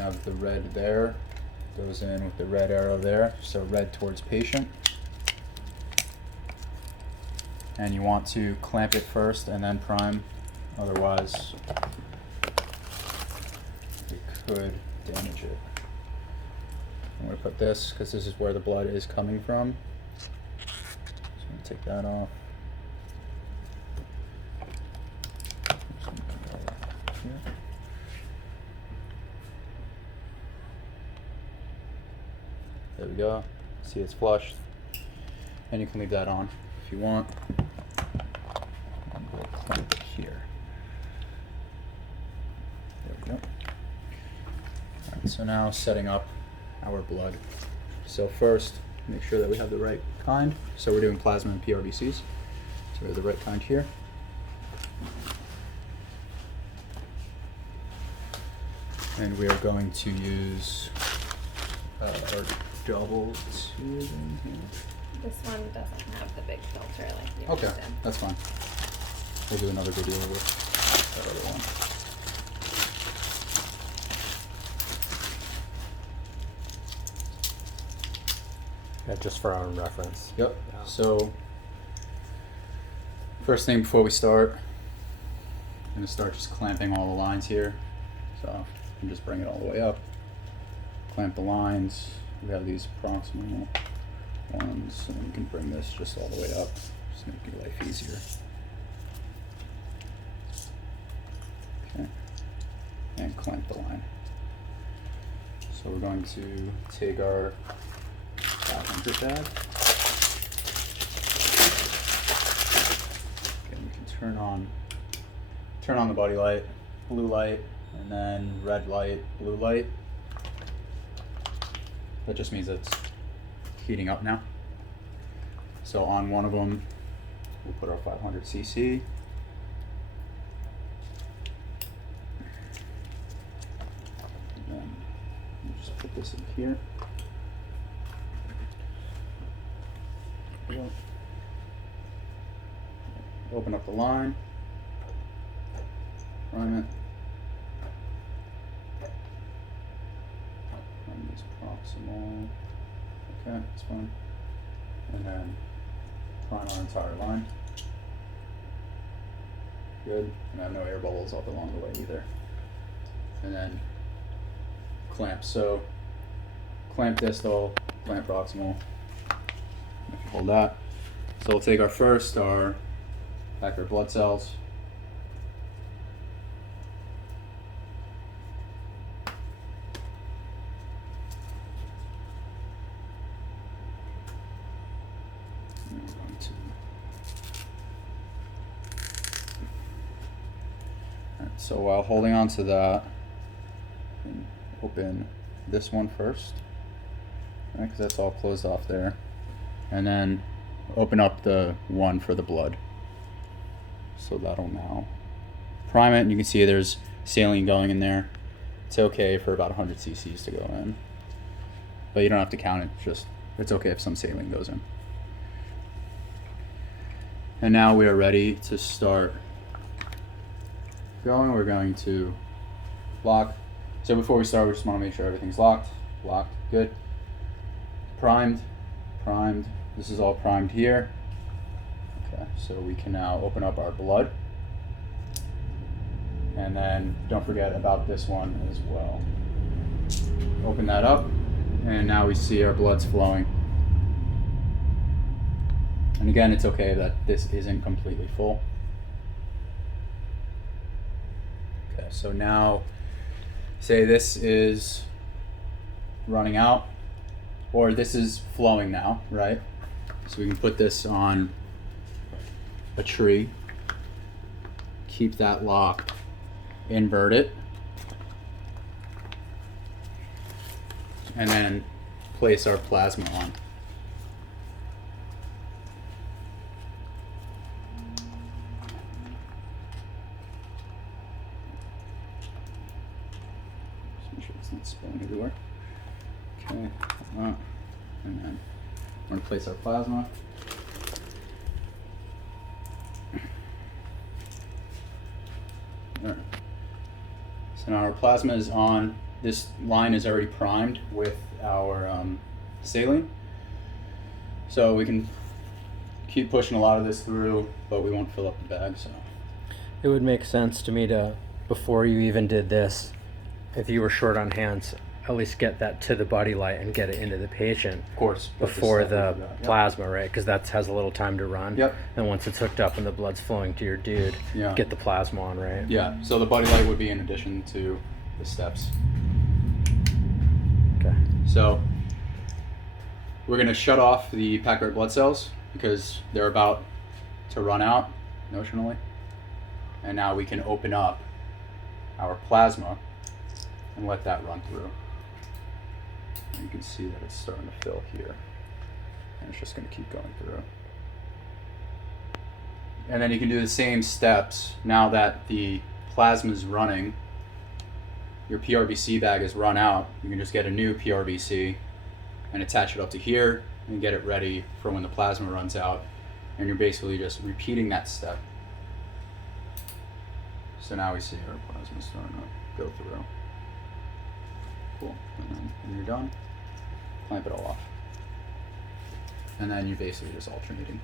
have the red there, goes in with the red arrow there, so red towards patient. And you want to clamp it first and then prime, otherwise it could damage it. I'm going to put this, because this is where the blood is coming from. So I'm going to take that off. There we go. See, it's flushed. And you can leave that on if you want. And we'll clamp it here. There we go. Alright, so now setting up our blood. So first, make sure that we have the right kind. So we're doing plasma and prbcs. So we have the right kind here. And we are going to use our double tube in here. This one doesn't have the big filter like the Okay, others did. that's fine. We'll do another video with that other one. Yeah, just for our reference. Yep. Yeah. So first thing before we start, I'm going to start just clamping all the lines here. So you can just bring it all the way up. Clamp the lines. We have these proximal ones, and you can bring this just all the way up. Just make your life easier. Okay. And clamp the line. So we're going to take our 500 pad. Okay, we can turn on the body light, blue light, and then red light, blue light. That just means it's heating up now. So on one of them, we'll put our 500 cc. And then we'll just put this in here. Open up the line, prime it. Prime this proximal. Okay, that's fine. And then prime our entire line. Good. And have no air bubbles up along the way either. And then clamp. So clamp distal, clamp proximal. Hold that. So we'll take our pack our blood cells. And we're going to Alright, so while holding on to that, open this one first, right, because that's all closed off there. And then open up the one for the blood. So that'll now prime it, and you can see there's saline going in there. It's okay for about 100 cc's to go in, but you don't have to count it, just it's okay if some saline goes in. And now we are ready to start going. We're going to lock. So before we start, we just want to make sure everything's locked, good. Primed. This is all primed here. Okay, so we can now open up our blood. And then don't forget about this one as well. Open that up, and now we see our blood's flowing. And again, it's okay that this isn't completely full. Okay, so now say this is running out, or this is flowing now, right? So we can put this on a tree, keep that locked, invert it, and then place our plasma on. Just make sure it's not spilling everywhere. Okay, and then we're going to place our plasma. Alright. So now our plasma is on. this line is already primed with our saline. So we can keep pushing a lot of this through, but we won't fill up the bag, so. It would make sense to me to, before you even did this, if you were short on hands, at least get that to the buddylite and get it into the patient. Of course. Before the Yep. plasma, right? Because that has a little time to run. Yep. And once it's hooked up and the blood's flowing to your dude, Yeah. get the plasma on, right? Yeah, so the buddylite would be in addition to the steps. Okay. So we're gonna shut off the packed red blood cells because they're about to run out notionally. And now we can open up our plasma and let that run through. And you can see that it's starting to fill here. And it's just gonna keep going through. And then you can do the same steps now that the plasma is running. Your PRBC bag is run out. You can just get a new PRBC and attach it up to here and get it ready for when the plasma runs out. And you're basically just repeating that step. So now we see our plasma starting to go through. Cool. And then when you're done, clamp it all off. And then you're basically just alternating.